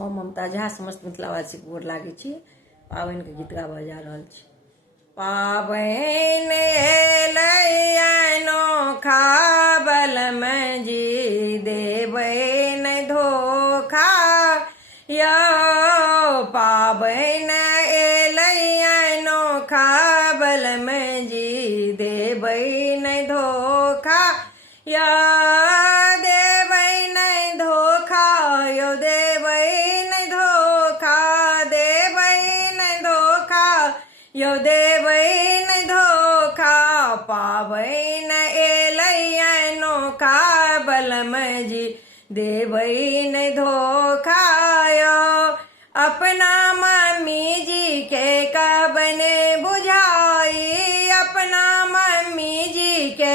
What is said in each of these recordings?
हम ममता झा समस्त मिथिलावासी के गोर लागे छी। पाबनि के गीत गाबऽ जा रहल छी। पाबनि एलै अनोखा बलम जी देबै नहि धोखा यौ। पाबनि एलै अनोखा बलम जी देबै नहि धोखा यौ। देबै नहि धोखा यौ, देबै नहि धोखा, देबै नहि धोखा यौ, देबै नहि धोखा। पाबनि एलै अनोखा बलम जी देबै नहि धोखा यौ। अपना मम्मी जी के कहबनि बुझाई, अपना मम्मी जी के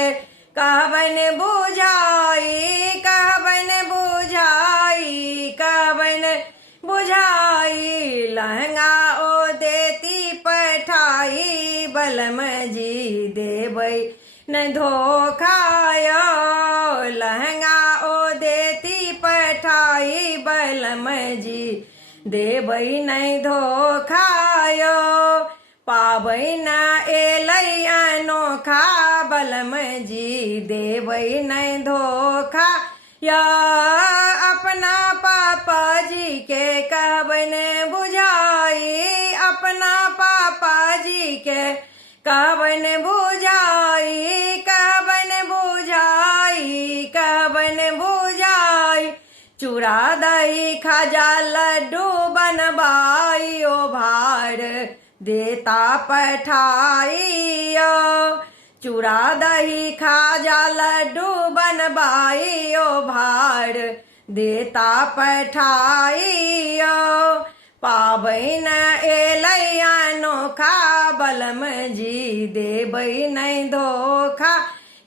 कहबनि बुझाई, कहबनि बुझाई, कहबनि बुझाई। लहंगा ओ देती पठाई बलम जी देबै नहि धोखा यौ। लहंगा ओ देती पठाई बलम जी देबै नहि धोखा यौ। पाबनि एलै अनोखा बलम जी देबै नहि धोखा यौ। अपना पापा जी के कहबनि बुझाई, अपना पापा जी के कहबनि बुझाई, कहबनि बुझाई, कहबनि बुझाई। चूड़ा दही खाजा लड्डू बनबाई ओ भार देता पठाई यौ। चूड़ा दही खाजा लड्डू बनबाई ओ भार देता पठाई यौ। पाबनि एलै अनोखा बलम जी देबै नहि धोखा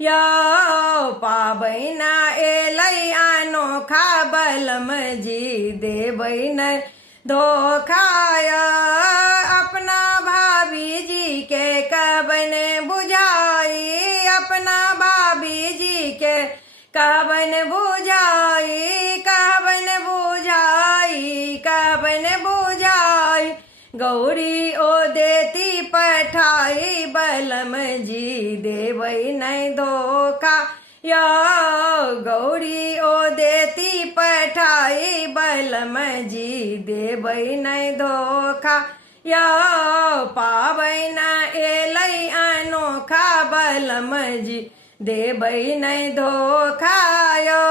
यौ। पाबनि एलै अनोखा बलम जी देबै नहि धोखा यौ। अपना भाभी जी के कहबनि बुझाई, अपना भाभी जी के कहबनि बुझाई, कहबनि बुझाई, कहबनि बुझाई। गौरी ओ देती पठाई बलम जी देबै नहि धोखा यौ। गौरी ओ देती पठाई बलम जी देबै नहि धोखा यौ। पाबनि एलै अनोखा बलम जी देबै नहि धोखा यौ।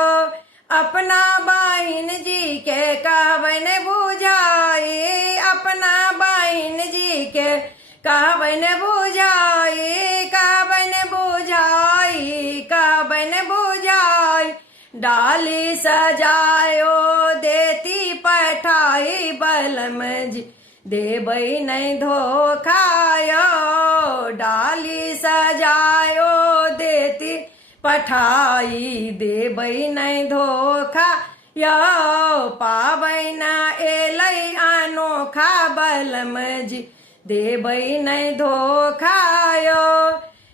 अपना बहिन जी के कहबनि बुझाई, अपना बहिन जी के कहबनि बुझाई, कहबनि बुझाई, कहबनि बुझाई। डाली सजायो देती पठाई बलम जी देबै नहि धोखा यौ। डाली सजायो देती पठाई देबै नहि धोखा यौ। पाबनि एलै अनोखा बलम जी देबै नहि धोखा यौ।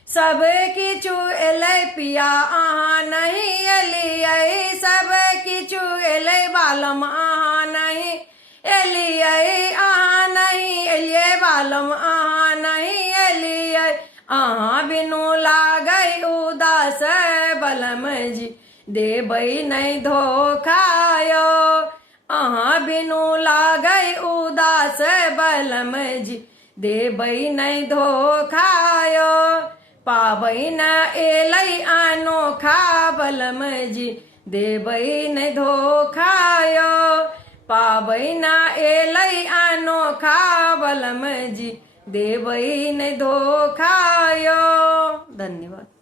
सब किछु एलै पिया अहाँ नहीं एलियै, सब किछु एलै बालम अहाँ नहीं एलियै, अहाँ नहीं एलियै बालम अहाँ नहीं एलियै। अहाँ बिनु लागै उदास बलम जी देबै नहि धोखा यौ। अहाँ बिनु लागै उदास बलम जी देबै नहि धोखा यौ। पाबनि एलै अनोखा बलम जी देबै नहि धोखा यौ। पाबनि एलै अनोखा बलम जी देबै नहि धोखा यौ। धन्यवाद।